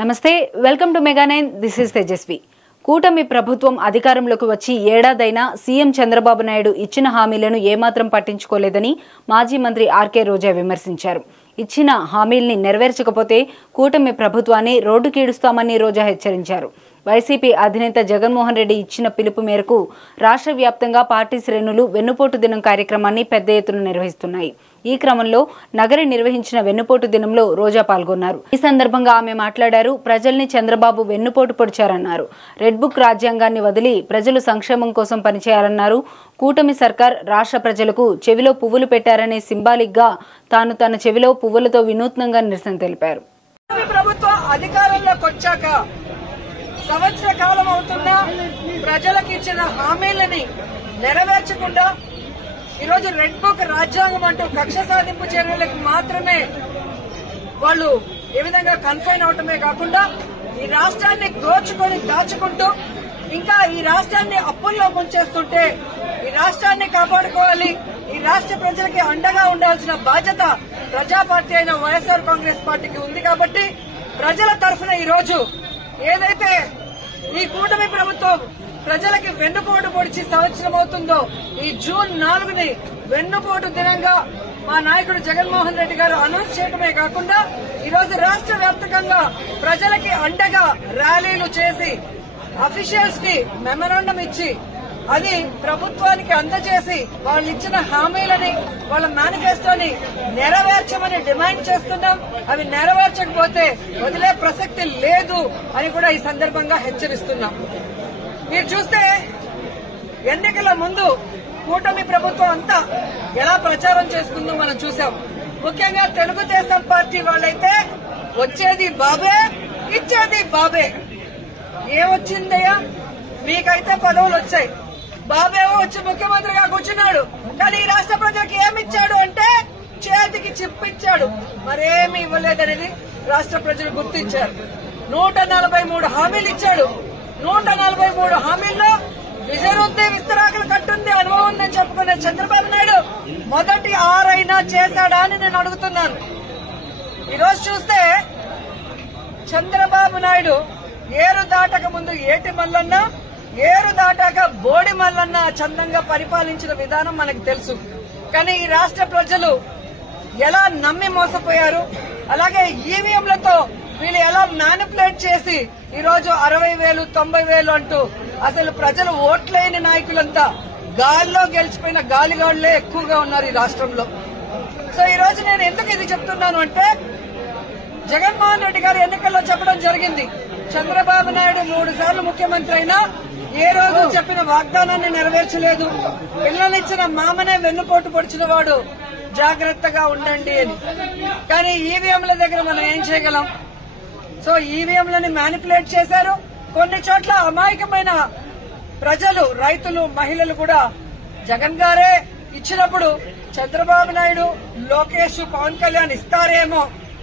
నమస్తే, welcome to Mega 9. This is Tejaswi. కూటమి ప్రభుత్వం అధికారంలోకి వచ్చి ఏడాదైనా సీఎం చంద్రబాబు నాయుడు ఇచ్చిన హామీలను ఏమాత్రం పట్టించుకోలేదని మాజీ మంత్రి ఆర్కే రోజా విమర్శించారు. ఇచ్చిన హామీల్ని నెరవేర్చకపోతే కూటమి ప్రభుత్వాన్ని రోడ్డుకీడుస్తామని రోజా హెచ్చరించారు. వైసీపీ అధినేత జగన్మోహన్ రెడ్డి ఇచ్చిన పిలుపు మేరకు రాష్ట్ర వ్యాప్తంగా పార్టీ శ్రేణులు వెన్నుపోటు దినం కార్యక్రమాన్ని పెద్ద ఎత్తున నిర్వహిస్తున్నాయి. ఈ క్రమంలో నగర నిర్వహించిన వెన్నుపోటు దినంలో రోజా పాల్గొన్నారు. ఈ సందర్భంగా ఆమె మాట్లాడారు. ప్రజల్ని చంద్రబాబు వెన్నుపోటు పొడిచారన్నారు. రెడ్ బుక్ రాజ్యాంగాన్ని వదిలి ప్రజలు సంక్షేమం కోసం పనిచేయాలన్నారు. కూటమి సర్కార్ రాష్ట్ర ప్రజలకు చెవిలో పువ్వులు పెట్టారనే సింబాలిక్ గా తాను తన చెవిలో పువ్వులతో వినూత్నంగా నిరసన తెలిపారు. ప్రభుత్వం అధికారంలోకి వచ్చాక సంవత్సర కాలం అవుతున్నా ప్రజలకు ఇచ్చిన హామీలని నెరవేర్చకుండా ఈరోజు రెడ్ బుక్ రాజ్యాంగం అంటూ కక్ష సాధింపు చర్యలకు మాత్రమే వాళ్ళు ఏ విధంగా కన్ఫైన్ అవటమే కాకుండా ఈ రాష్ట్రాన్ని దాచుకుంటూ ఇంకా ఈ రాష్ట్రాన్ని అప్పుల్లో ముంచేస్తుంటే ఈ రాష్ట్రాన్ని కాపాడుకోవాలి, ఈ రాష్ట్ర ప్రజలకి అండగా ఉండాల్సిన బాధ్యత ప్రజా పార్టీ అయిన వైఎస్ఆర్ కాంగ్రెస్ పార్టీకి ఉంది. కాబట్టి ప్రజల తరఫున ఈ రోజు ఏదైతే ఈ కూటమి ప్రభుత్వం ప్రజలకి వెన్నుపోటు పొడిచి సంవత్సరం అవుతుందో ఈ జూన్ 4ని వెన్నుపోటు దినంగా మా నాయకుడు జగన్మోహన్ రెడ్డి గారు అనౌన్స్ చేయడమే కాకుండా ఈరోజు రాష్ట్ర వ్యాప్తంగా ప్రజలకి అండగా ర్యాలీలు చేసి అఫీషియల్స్ కి మెమరాండం ఇచ్చి అది ప్రభుత్వానికి అందజేసి వాళ్ళు ఇచ్చిన హామీలని వాళ్ళ మేనిఫెస్టోని నెరవేర్చమని డిమాండ్ చేస్తున్నాం. అవి నెరవేర్చకపోతే వదిలే ప్రసక్తి లేదు అని కూడా ఈ సందర్భంగా హెచ్చరిస్తున్నాం. మీరు చూస్తే ఎన్నికల ముందు కూటమి ప్రభుత్వం అంతా ఎలా ప్రచారం చేసుకుందో మనం చూసాం. ముఖ్యంగా తెలుగుదేశం పార్టీ వాళ్ళైతే వచ్చేది బాబే, ఇచ్చేది బాబే. ఏమొచ్చిందయ్యా? మీకైతే పదవులు వచ్చాయి, బాబేవో వచ్చి ముఖ్యమంత్రిగా కూర్చున్నాడు. కానీ ఈ రాష్ట్ర ప్రజలకు ఏమిచ్చాడు అంటే చేతికి చిప్పిచ్చాడు, మరేమీ ఇవ్వలేదనేది రాష్ట్ర ప్రజలు గుర్తించారు. 143 హామీలు ఇచ్చాడు. 143 హామీల్లో విజయరుద్దే విస్తరాకులు కట్టుంది అనుభవం ఉందని చెప్పుకునే చంద్రబాబు నాయుడు మొదటి 6 అయినా చేశాడా అని నేను అడుగుతున్నాను. ఈరోజు చూస్తే చంద్రబాబు నాయుడు ఏరు దాటక ముందు ఏటి మల్లన్న, ఏరు దాటాక బోడి మల్లన్న చందంగా పరిపాలించిన విధానం మనకు తెలుసు. కానీ ఈ రాష్ట్ర ప్రజలు ఎలా నమ్మి మోసపోయారు, అలాగే ఈవీఎంలతో వీళ్ళు ఎలా మ్యానిపులేట్ చేసి ఈరోజు 60,000, 90,000 అంటూ అసలు ప్రజలు ఓట్లేని నాయకులంతా గాల్లో గెలిచిపోయిన గాలిగాళ్లే ఎక్కువగా ఉన్నారు ఈ రాష్ట్రంలో. సో ఈ రోజు నేను ఎందుకు ఇది చెప్తున్నాను అంటే జగన్మోహన్ రెడ్డి గారు ఎన్నికల్లో చెప్పడం జరిగింది, చంద్రబాబు నాయుడు 3 సార్లు ముఖ్యమంత్రి అయినా ఏ రోజు చెప్పిన వాగ్దానాన్ని నెరవేర్చలేదు, పిల్లలిచ్చిన మామనే వెన్నుపోటు పొడిచిన వాడు, జాగ్రత్తగా ఉండండి అని. కానీ ఈవీఎంల దగ్గర మనం ఏం చేయగలం? సో ఈవీఎంలని మ్యానిపులేట్ చేశారు. కొన్ని చోట్ల అమాయకమైన ప్రజలు, రైతులు, మహిళలు కూడా జగన్ గారే ఇచ్చినప్పుడు చంద్రబాబు నాయుడు, లోకేష్, పవన్ కళ్యాణ్ ఇస్తారేమో,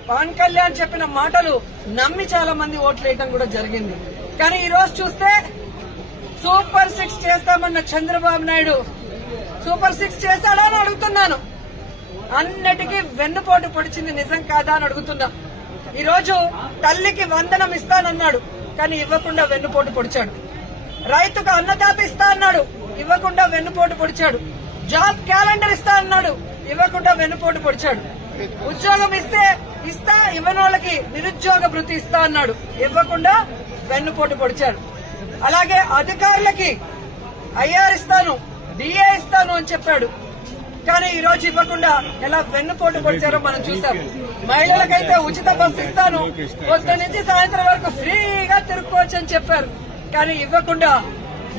పవన్ కళ్యాణ్ చెప్పిన మాటలు నమ్మి చాలా మంది ఓట్లు వేయడం కూడా జరిగింది. కానీ ఈ రోజు చూస్తే సూపర్ 6 చేస్తామన్న చంద్రబాబు నాయుడు సూపర్ 6 చేశాడా అని అడుగుతున్నాను. అన్నిటికీ వెన్నుపోటు పొడిచింది నిజం కాదా అని అడుగుతున్నా. ఈ రోజు తల్లికి వందనం ఇస్తానన్నాడు, కానీ ఇవ్వకుండా వెన్నుపోటు పొడిచాడు. రైతుకు అన్నదాత ఇస్తా అన్నాడు, ఇవ్వకుండా వెన్నుపోటు పొడిచాడు. జాబ్ క్యాలెండర్ ఇస్తా అన్నాడు, ఇవ్వకుండా వెన్నుపోటు పొడిచాడు. ఉద్యోగం ఇస్తా ఇవ్వని వాళ్ళకి నిరుద్యోగ భృతి ఇస్తా అన్నాడు, ఇవ్వకుండా వెన్నుపోటు పొడిచాడు. అలాగే అధికారులకి ఐఆర్ ఇస్తాను, డిఏ ఇస్తాను అని చెప్పాడు, కానీ ఈ రోజు ఇవ్వకుండా ఎలా వెన్నుపోటు పొడిచారో మనం చూసాం. మహిళలకైతే ఉచిత బస్సు ఇస్తాను, పొద్దు నుంచి సాయంత్రం వరకు ఫ్రీగా తిరుక్కోవచ్చు అని చెప్పారు, కానీ ఇవ్వకుండా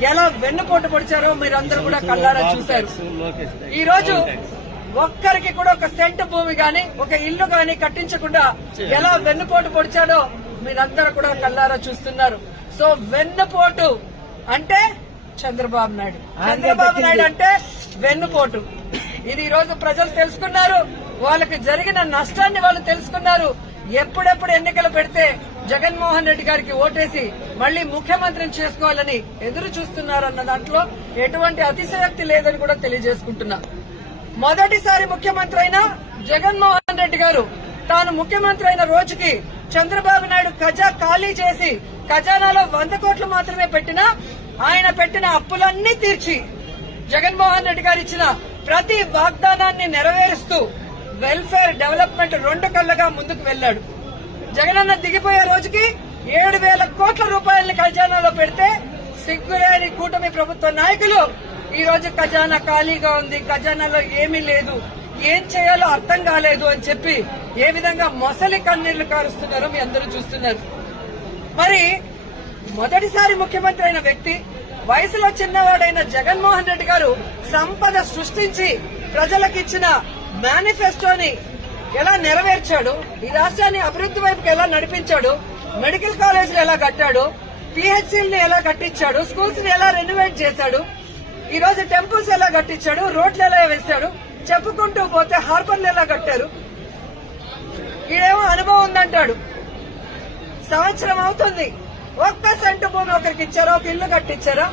ఎలా వెన్నుపోటు పొడిచారో మీరందరూ కూడా కళ్ళారా చూశారు. ఈ రోజు ఒక్కరికి కూడా ఒక సెంటు భూమి గాని, ఒక ఇల్లు గాని కట్టించకుండా ఎలా వెన్నుపోటు పొడిచాడో మీరందరూ కూడా కళ్ళారా చూస్తున్నారు. సో వెన్నుపోటు అంటే చంద్రబాబు నాయుడు, చంద్రబాబు నాయుడు అంటే వెన్నుపోటు. ఇది ఈ రోజు ప్రజలు తెలుసుకున్నారు. వాళ్ళకి జరిగిన నష్టాన్ని వాళ్ళు తెలుసుకున్నారు. ఎప్పుడెప్పుడు ఎన్నికలు పెడితే జగన్మోహన్ రెడ్డి గారికి ఓటేసి మళ్లీ ముఖ్యమంత్రిని చేసుకోవాలని ఎదురు చూస్తున్నారన్న దాంట్లో ఎటువంటి అతిశయోక్తి లేదని కూడా తెలియజేసుకుంటున్నా. మొదటిసారి ముఖ్యమంత్రి అయిన జగన్మోహన్ రెడ్డి గారు తాను ముఖ్యమంత్రి అయిన రోజుకి చంద్రబాబు నాయుడు ఖజా ఖాళీ చేసి ఖజానాలో 100 కోట్లు మాత్రమే పెట్టినా ఆయన పెట్టిన అప్పులన్నీ తీర్చి జగన్మోహన్ రెడ్డి గారు ఇచ్చిన ప్రతి వాగ్దానాన్ని నెరవేరుస్తూ వెల్ఫేర్ డెవలప్మెంట్ 2 కళ్లగా ముందుకు వెళ్లాడు. జగనన్న దిగిపోయే రోజుకి 7,000 కోట్ల రూపాయలని ఖజానాలో పెడితే సిగ్గులేని కూటమి ప్రభుత్వ నాయకులు ఈ రోజు ఖజానా ఖాళీగా ఉంది, ఖజానాలో ఏమీ లేదు, ఏం చేయాలో అర్థం కాలేదు అని చెప్పి ఏ విధంగా మొసలి కన్నీళ్లు కారుస్తున్నారో మీ అందరూ చూస్తున్నారు. మరి మొదటిసారి ముఖ్యమంత్రి అయిన వ్యక్తి, వయసులో చిన్నవాడైన జగన్మోహన్ రెడ్డి గారు సంపద సృష్టించి ప్రజలకిచ్చిన మేనిఫెస్టోని ఎలా నెరవేర్చాడు, ఈ రాష్ట్రాన్ని అభివృద్ది వైపుకి ఎలా నడిపించాడు, మెడికల్ కాలేజీలు ఎలా కట్టాడు, పిహెచ్సిల్ని ఎలా కట్టించాడు, స్కూల్స్ ని ఎలా రెనోవేట్ చేశాడు, ఈ రోజు టెంపుల్స్ ఎలా కట్టించాడు, రోడ్లు ఎలా వేశాడు, చెప్పుకుంటూ పోతే హార్బర్లు ఎలా కట్టారు. ఈడేమో అనుభవం ఉందంటాడు. సంవత్సరం అవుతుంది, ఒక్క సెంటు భూమి ఒకరికి ఇచ్చారా, ఒక ఇల్లు కట్టించారా?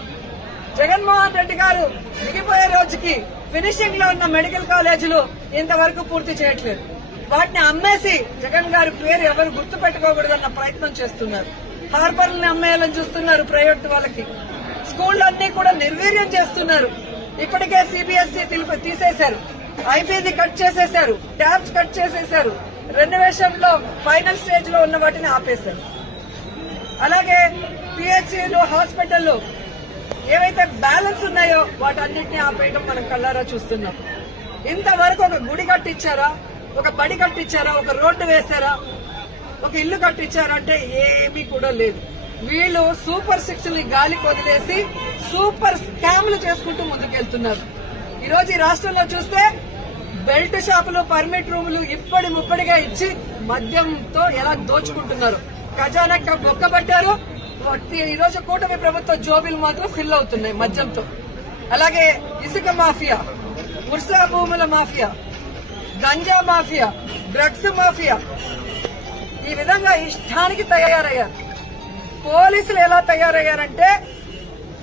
జగన్మోహన్ రెడ్డి గారు దిగిపోయే రోజుకి ఫినిషింగ్ లో ఉన్న మెడికల్ కాలేజీలు ఇంతవరకు పూర్తి చేయట్లేదు. వాటిని అమ్మేసి జగన్ గారి పేరు ఎవరు గుర్తు పెట్టుకోకూడదన్న ప్రయత్నం చేస్తున్నారు. హార్బర్లను అమ్మేయాలని చూస్తున్నారు ప్రైవేట్ వాళ్ళకి. స్కూళ్లన్నీ కూడా నిర్వీర్యం చేస్తున్నారు. ఇప్పటికే సిబిఎస్ఈ తీసేశారు, ఐపీది కట్ చేసేశారు, ట్యాబ్స్ కట్ చేసేశారు, రెనోవేషన్ లో ఫైనల్ స్టేజ్ లో ఉన్న వాటిని ఆపేశారు. అలాగే పిహెచ్సిలు, హాస్పిటళ్లు ఏవైతే బ్యాలెన్స్ ఉన్నాయో వాటన్నిటిని ఆపేయడం మనం కళ్ళారా చూస్తున్నాం. ఇంతవరకు ఒక గుడి కట్టించారా, ఒక బడి కట్టించారా, ఒక రోడ్డు వేశారా, ఒక ఇల్లు కట్టించారా అంటే ఏమీ కూడా లేదు. వీళ్ళు సూపర్ 6 ని గాలికి వదిలేసి సూపర్ స్కామ్లు చేసుకుంటూ ముందుకెళ్తున్నారు. ఈ రోజు ఈ రాష్ట్రంలో చూస్తే బెల్ట్ షాపులు, పర్మిట్ రూములు ఇప్పటి ముప్పటిగా ఇచ్చి మద్యంతో ఎలా దోచుకుంటున్నారు. ఖజానా బొక్కబట్టారు. ఈ రోజు కూటమి ప్రభుత్వ జోబీలు మాత్రం ఫిల్ అవుతున్నాయి మద్యంతో. అలాగే ఇసుక మాఫియా, ఉర్సా భూముల mafia, ganja mafia, drugs mafia, ఈ విధంగా ఇష్టానికి తయారయ్యారు. పోలీసులు ఎలా తయారయ్యారంటే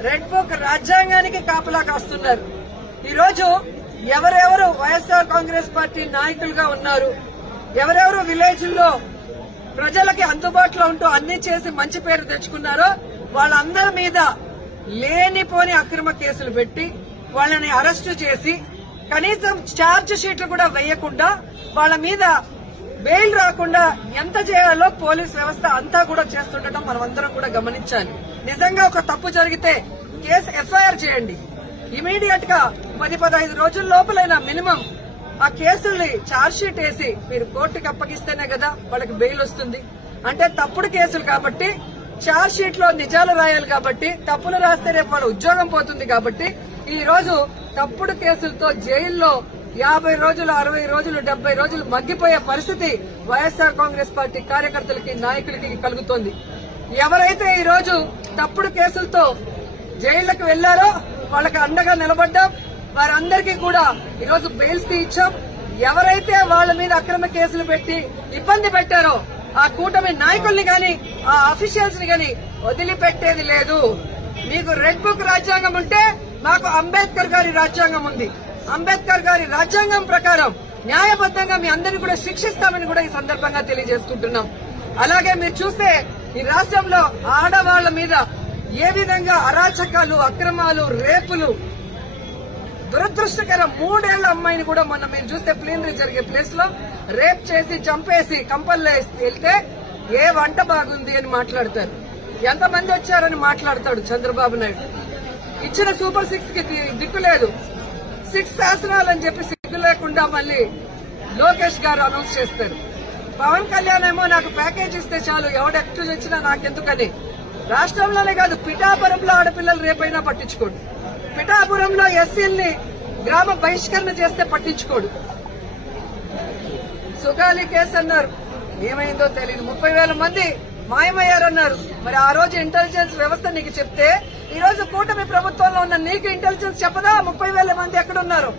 రెడ్ బుక్ రాజ్యాంగానికి కాపలా కాస్తున్నారు. ఈ రోజు ఎవరెవరు వైఎస్ఆర్ కాంగ్రెస్ పార్టీ నాయకులుగా ఉన్నారు, ఎవరెవరు విలేజ్ లో ప్రజలకి అందుబాటులో ఉంటూ అన్ని చేసి మంచి పేరు తెచ్చుకున్నారో వాళ్ళందరి మీద లేనిపోని అక్రమ కేసులు పెట్టి వాళ్ళని అరెస్టు చేసి కనీసం ఛార్జ్ షీట్లు కూడా వేయకుండా వాళ్ళ మీద బెయిల్ రాకుండా ఎంత చేయాలో పోలీస్ వ్యవస్థ అంతా కూడా చేస్తుండటం మనమందరం కూడా గమనించాలి. నిజంగా ఒక తప్పు జరిగితే కేసు ఎఫ్ఐఆర్ చేయండి. ఇమీడియట్ గా 10-15 రోజుల లోపలైనా మినిమం ఆ కేసుల్ని ఛార్జ్ షీట్ వేసి మీరు కోర్టుకి అప్పగిస్తేనే కదా వాళ్ళకి బెయిల్ వస్తుంది. అంటే తప్పుడు కేసులు కాబట్టి ఛార్జ్ షీట్ లో నిజాలు రాయాలి కాబట్టి, తప్పులు రాస్తే రేపు వాళ్ళ ఉద్యోగం పోతుంది కాబట్టి ఈ రోజు తప్పుడు కేసులతో జైల్లో 50 రోజులు, 60 రోజులు, 70 రోజులు మగ్గిపోయే పరిస్థితి వైఎస్ఆర్ కాంగ్రెస్ పార్టీ కార్యకర్తలకి, నాయకులకి కలుగుతోంది. ఎవరైతే ఈ రోజు తప్పుడు కేసులతో జైళ్లకు వెళ్లారో వాళ్ళకి అండగా నిలబడ్డాం. వారందరికీ కూడా ఈరోజు బెయిల్స్ ఇచ్చాం. ఎవరైతే వాళ్ళ మీద అక్రమ కేసులు పెట్టి ఇబ్బంది పెట్టారో ఆ కూటమి నాయకుల్ని గాని, ఆ అఫీషియల్స్ ని గాని వదిలిపెట్టేది లేదు. మీకు రెడ్ బుక్ రాజ్యాంగం ఉంటే మాకు అంబేద్కర్ గారి రాజ్యాంగం ఉంది. అంబేద్కర్ గారి రాజ్యాంగం ప్రకారం న్యాయబద్దంగా మీ అందరినీ కూడా శిక్షిస్తామని కూడా ఈ సందర్భంగా తెలియజేసుకుంటున్నాం. అలాగే మీరు చూస్తే ఈ రాష్ట్రంలో ఆడవాళ్ల మీద ఏ విధంగా అరాచకాలు, అక్రమాలు, రేపులు, దురదృష్టకరం 3 ఏళ్ల అమ్మాయిని కూడా మొన్న మీరు చూస్తే ప్లీనరీ జరిగే ప్లేస్ లో రేప్ చేసి చంపేసి కంపల్లో వెళ్తే ఏ వంట బాగుంది అని మాట్లాడతారు. ఎంతమంది వచ్చారని మాట్లాడతాడు చంద్రబాబు నాయుడు. ఇచ్చిన సూపర్ 6 కి దిక్కు లేదు. 6 శాసనాలని చెప్పి సిగ్గు లేకుండా మళ్ళీ లోకేష్ గారు అనౌన్స్ చేస్తారు. పవన్ కళ్యాణ్ ఏమో నాకు ప్యాకేజ్ ఇస్తే చాలు, ఎవడెట్లు వచ్చినా నాకెందుకని. రాష్ట్రంలోనే కాదు పిఠాపురంలో ఆడపిల్లలు రేపైనా పట్టించుకోడు. పిఠాపురంలో ఎస్సీల్ని గ్రామ బహిష్కరణ చేస్తే పట్టించుకోడు. సుగాలి కేసు అన్నారు, ఏమైందో తెలియదు. 30,000 మంది మాయమయ్యారన్నారు. మరి ఆ రోజు ఇంటెలిజెన్స్ వ్యవస్థ నీకు చెప్తే ఈ రోజు కూటమి ప్రభుత్వంలో ఉన్న నీకు ఇంటెలిజెన్స్ చెప్పదా 30,000 మంది ఎక్కడున్నారు?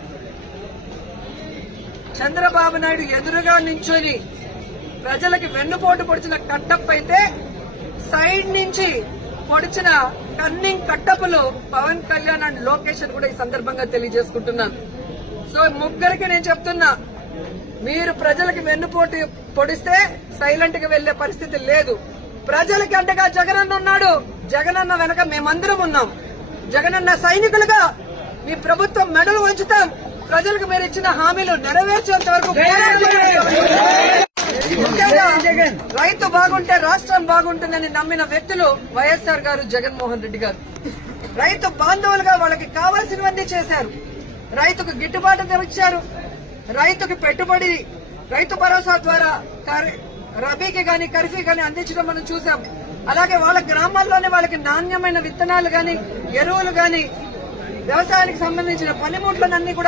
చంద్రబాబు నాయుడు ఎదురుగా నించొని ప్రజలకి వెన్నుపోటు పొడిచిన కట్టప్ప అయితే సైడ్ నుంచి పొడిచిన కన్నింగ్ కట్టపులు పవన్ కళ్యాణ్ అండ్ లోకేష్ అని కూడా ఈ సందర్భంగా తెలియజేసుకుంటున్నాను. సో ముగ్గురికి నేను చెప్తున్నా, మీరు ప్రజలకి వెన్నుపోటు పొడిస్తే సైలెంట్ గా వెళ్లే పరిస్థితి లేదు. ప్రజలకి అంటగా జగనన్న ఉన్నాడు. జగనన్న వెనక మేమందరం ఉన్నాం. జగనన్న సైనికులుగా మీ ప్రభుత్వం మెడలు వంచుతాం. ప్రజలకు మీరు ఇచ్చిన హామీలు నెరవేర్చేంత వరకు ముఖ్యంగా రైతు బాగుంటే రాష్ట్రం బాగుంటుందని నమ్మిన వ్యక్తులు వైఎస్ఆర్ గారు, జగన్మోహన్ రెడ్డి గారు. రైతు బాంధవులుగా వాళ్ళకి కావాల్సినవన్నీ చేశారు. రైతుకు గిట్టుబాటు ధర ఇచ్చారు. రైతుకి పెట్టుబడి రైతు భరోసా ద్వారా రబీకి గాని ఖరీఫ్కి గాని అందించడం మనం చూసాం. అలాగే వాళ్ళ గ్రామాల్లోనే వాళ్ళకి నాణ్యమైన విత్తనాలు గాని ఎరువులు గాని వ్యవసాయానికి సంబంధించిన పనిముట్లనన్నీ కూడా